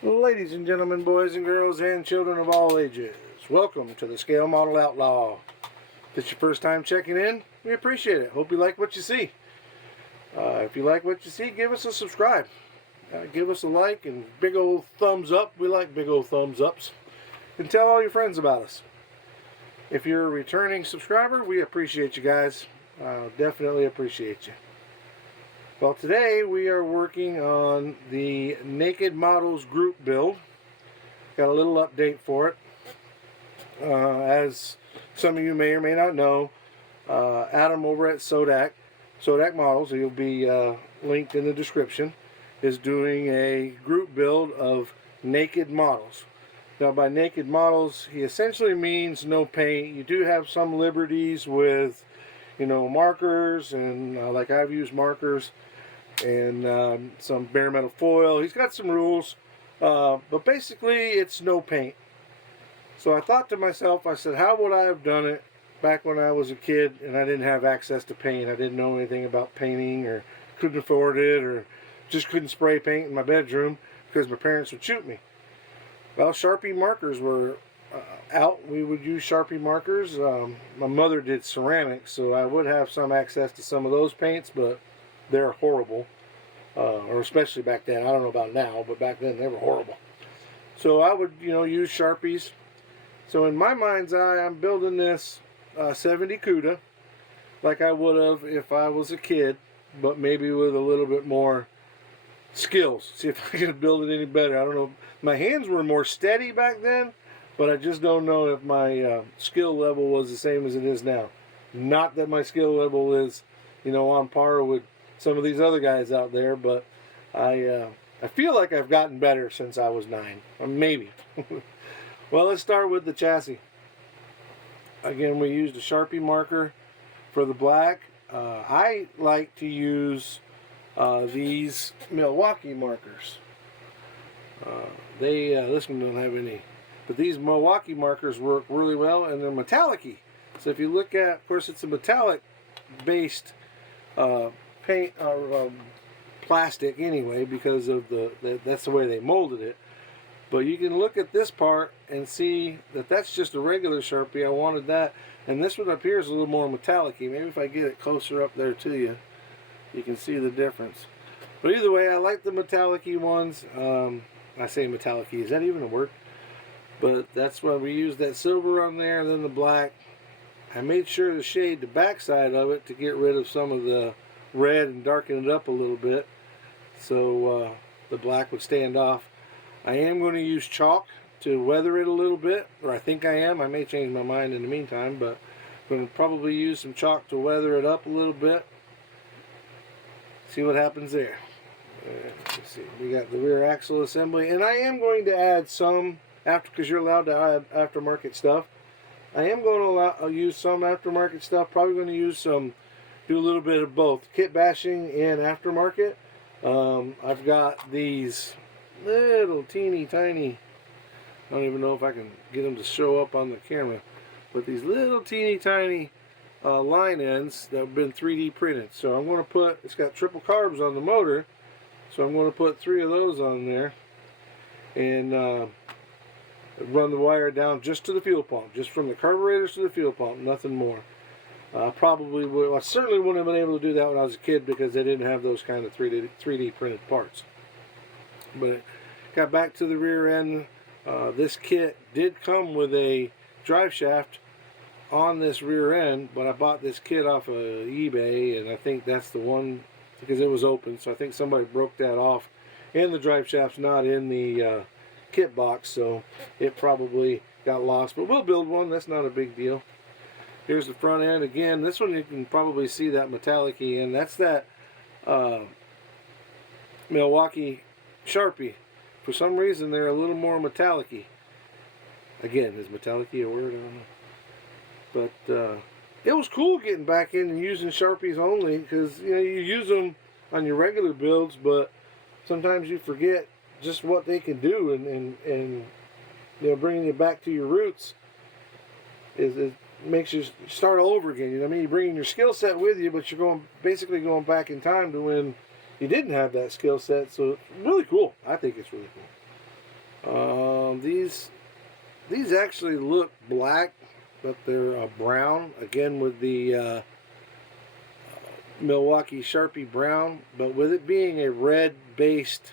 Ladies and gentlemen, boys and girls, and children of all ages, welcome to the Scale Model Outlaw. If it's your first time checking in, we appreciate it. Hope you like what you see. If you like what you see, give us a subscribe. Give us a like and big old thumbs up. We like big old thumbs ups. And tell all your friends about us. If you're a returning subscriber, we appreciate you guys. Definitely appreciate you. Well, today we are working on the Naked Models group build. Got a little update for it. As some of you may or may not know, Adam over at Sodak Models, he'll be linked in the description, is doing a group build of naked models. Now, by naked models, he essentially means no paint. You do have some liberties with, markers, and like I've used markers, and some bare metal foil. He's got some rules, but basically it's no paint. So I thought to myself, I said, how would I have done it back when I was a kid and I didn't have access to paint? I didn't know anything about painting, or couldn't afford it, or just couldn't spray paint in my bedroom because my parents would shoot me. Well, Sharpie markers were out. We would use Sharpie markers. My mother did ceramics, so I would have some access to some of those paints, but they're horrible. Or especially back then. I don't know about now, but back then they were horrible. So I would, use Sharpies. So in my mind's eye, I'm building this 70 CUDA like I would have if I was a kid, but maybe with a little bit more skills. See if I can build it any better. I don't know. My hands were more steady back then, but I just don't know if my skill level was the same as it is now. Not that my skill level is, on par with some of these other guys out there, but I feel like I've gotten better since I was 9. Maybe. Well, let's start with the chassis. Again, we used a Sharpie marker for the black. I like to use these Milwaukee markers. This one don't have any, but these Milwaukee markers work really well, and they're metallic-y. So if you look at, of course, it's a metallic-based paint or plastic anyway, because of that's the way they molded it. But you can look at this part and see that that's just a regular Sharpie. I wanted that, and this one up here is a little more metallic-y. Maybe if I get it closer up there to you, you can see the difference. But either way, I like the metallic-y ones. I say metallic-y, is that even a word? But that's why we used that silver on there, and then the black. I made sure to shade the back side of it to get rid of some of the red and darken it up a little bit, so the black would stand off. I am going to use chalk to weather it a little bit, or I think I am. I may change my mind in the meantime, but I'm going to probably use some chalk to weather it up a little bit. See what happens there. Let's see. We got the rear axle assembly, and I am going to add some because you're allowed to add aftermarket stuff. I am going to use some aftermarket stuff. Probably going to use do a little bit of both kit bashing and aftermarket. I've got these little teeny tiny, I don't even know if I can get them to show up on the camera, but these little teeny tiny line ends that have been 3D printed. So I'm going to put, it's got triple carbs on the motor, so I'm going to put 3 of those on there, and run the wire down just to the fuel pump, just from the carburetors to the fuel pump, nothing more. I certainly wouldn't have been able to do that when I was a kid because they didn't have those kind of 3D printed parts. But got back to the rear end. This kit did come with a drive shaft on this rear end, but I bought this kit off of eBay, and I think that's the one because it was open, so I think somebody broke that off, and the drive shaft's not in the kit box, so it probably got lost, but we'll build one. That's not a big deal. Here's the front end. Again, this one you can probably see that metallic-y, and that's that Milwaukee Sharpie. For some reason, they're a little more metallic-y. Again, is metallic-y a word? I don't know. But it was cool getting back in and using Sharpies only, because you use them on your regular builds, but sometimes you forget just what they can do, and bringing you back to your roots is makes you start all over again. You're bringing your skill set with you, but you're basically going back in time to when you didn't have that skill set. So it's really cool. I think it's really cool. These actually look black, but they're brown, again with the Milwaukee Sharpie brown, but with it being a red based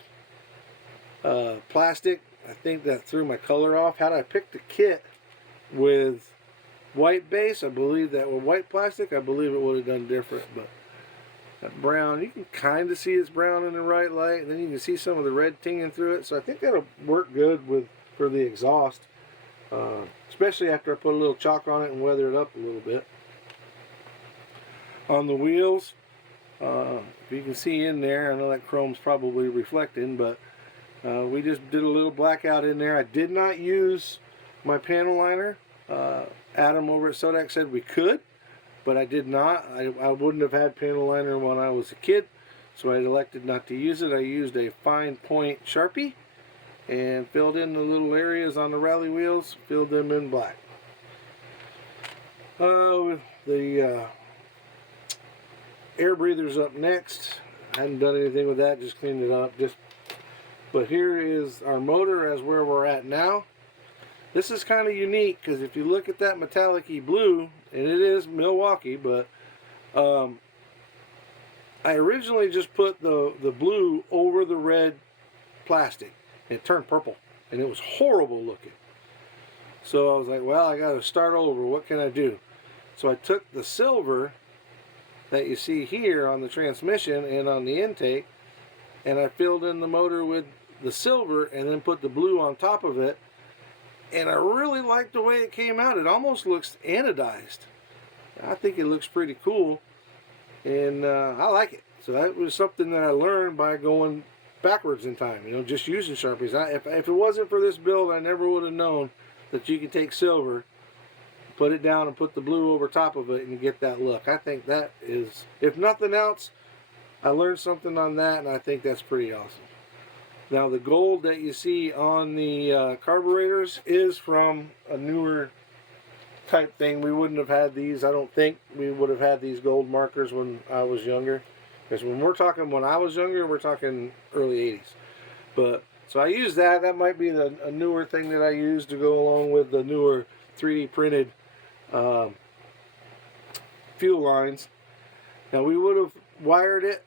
plastic, I think that threw my color off. Had I picked a kit with white base, I believe that with white plastic, I believe it would have done different. But that brown, you can kind of see it's brown in the right light, and then you can see some of the red tinging through it. So I think that'll work good for the exhaust, especially after I put a little chalk on it and weather it up a little bit. On the wheels, if you can see in there, I know that chrome's probably reflecting, but we just did a little blackout in there. I did not use my panel liner. Adam over at Sodak said we could, but I did not. I wouldn't have had panel liner when I was a kid, so I elected not to use it. I used a fine point Sharpie and filled in the little areas on the rally wheels, filled them in black. The air breather's up next. I hadn't done anything with that, just cleaned it up. But here is our motor as where we're at now. This is kind of unique because if you look at that metallic-y blue, and it is Milwaukee, but I originally just put the blue over the red plastic. It turned purple, and it was horrible looking. So I was like, well, I got to start over. What can I do? So I took the silver that you see here on the transmission and on the intake, and I filled in the motor with the silver and then put the blue on top of it, and I really like the way it came out. It almost looks anodized. I think it looks pretty cool, and I like it. So that was something that I learned by going backwards in time, just using Sharpies. If it wasn't for this build, I never would have known that you can take silver, put it down, and put the blue over top of it, and you get that look. I think that is, if nothing else, I learned something on that, and I think that's pretty awesome. Now the gold that you see on the carburetors is from a newer type thing. We wouldn't have had these. I don't think we would have had these gold markers when I was younger. Because when we're talking when I was younger, we're talking early 80s. But so I use that. That might be a newer thing that I use to go along with the newer 3D printed fuel lines. Now we would have wired it,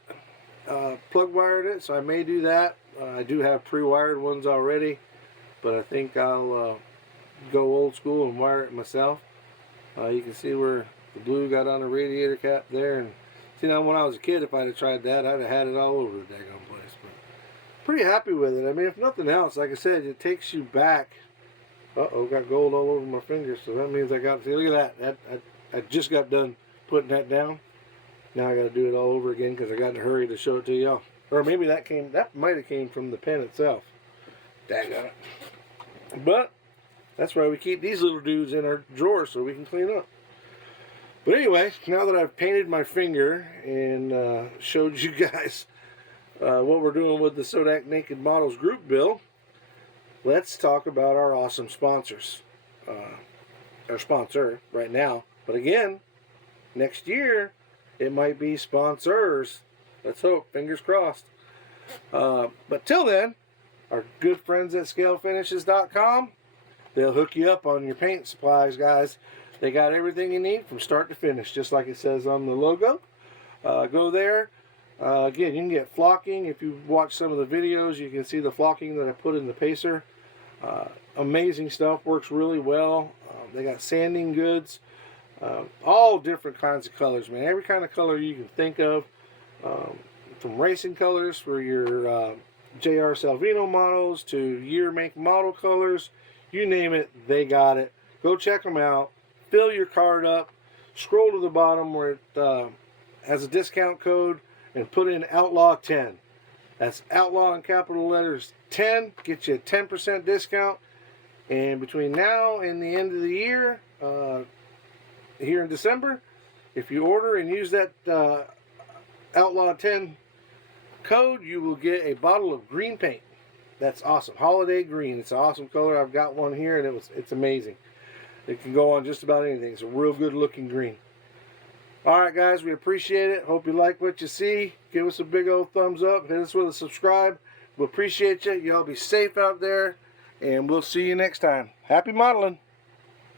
plug wired it, so I may do that. I do have pre-wired ones already, but I think I'll go old school and wire it myself. You can see where the blue got on the radiator cap there, and see, now when I was a kid, if I'd have tried that, I'd have had it all over the daggone place. But pretty happy with it. I mean, if nothing else, like I said, it takes you back. Uh-oh, got gold all over my fingers, so that means I got, see, look at that. I just got done putting that down. Now I got to do it all over again because I got in a hurry to show it to y'all. Or maybe that might have came from the pen itself. Daggone it. But that's why we keep these little dudes in our drawer so we can clean up. But anyway, now that I've painted my finger and showed you guys what we're doing with the Sodak Naked Models group build, let's talk about our awesome sponsors. Our sponsor right now. But again, next year, it might be sponsors. Let's hope. Fingers crossed. But till then, our good friends at ScaleFinishes.com, they'll hook you up on your paint supplies, guys. They got everything you need from start to finish, just like it says on the logo. Go there. Again, you can get flocking. If you watch some of the videos, you can see the flocking that I put in the Pacer. Amazing stuff. Works really well. They got sanding goods. All different kinds of colors, man. Every kind of color you can think of. From racing colors for your JR Salvino models to year make model colors. You name it, they got it. Go check them out. Fill your card up. Scroll to the bottom where it has a discount code and put in Outlaw 10. That's Outlaw in capital letters 10. Get you a 10% discount. And between now and the end of the year, here in December, if you order and use that Outlaw 10 code, you will get a bottle of green paint. That's awesome. Holiday green. It's an awesome color. I've got one here, and it's amazing. It can go on just about anything. It's a real good looking green. Alright guys, we appreciate it. Hope you like what you see. Give us a big old thumbs up. Hit us with a subscribe. We appreciate you. Y'all be safe out there. And we'll see you next time. Happy modeling.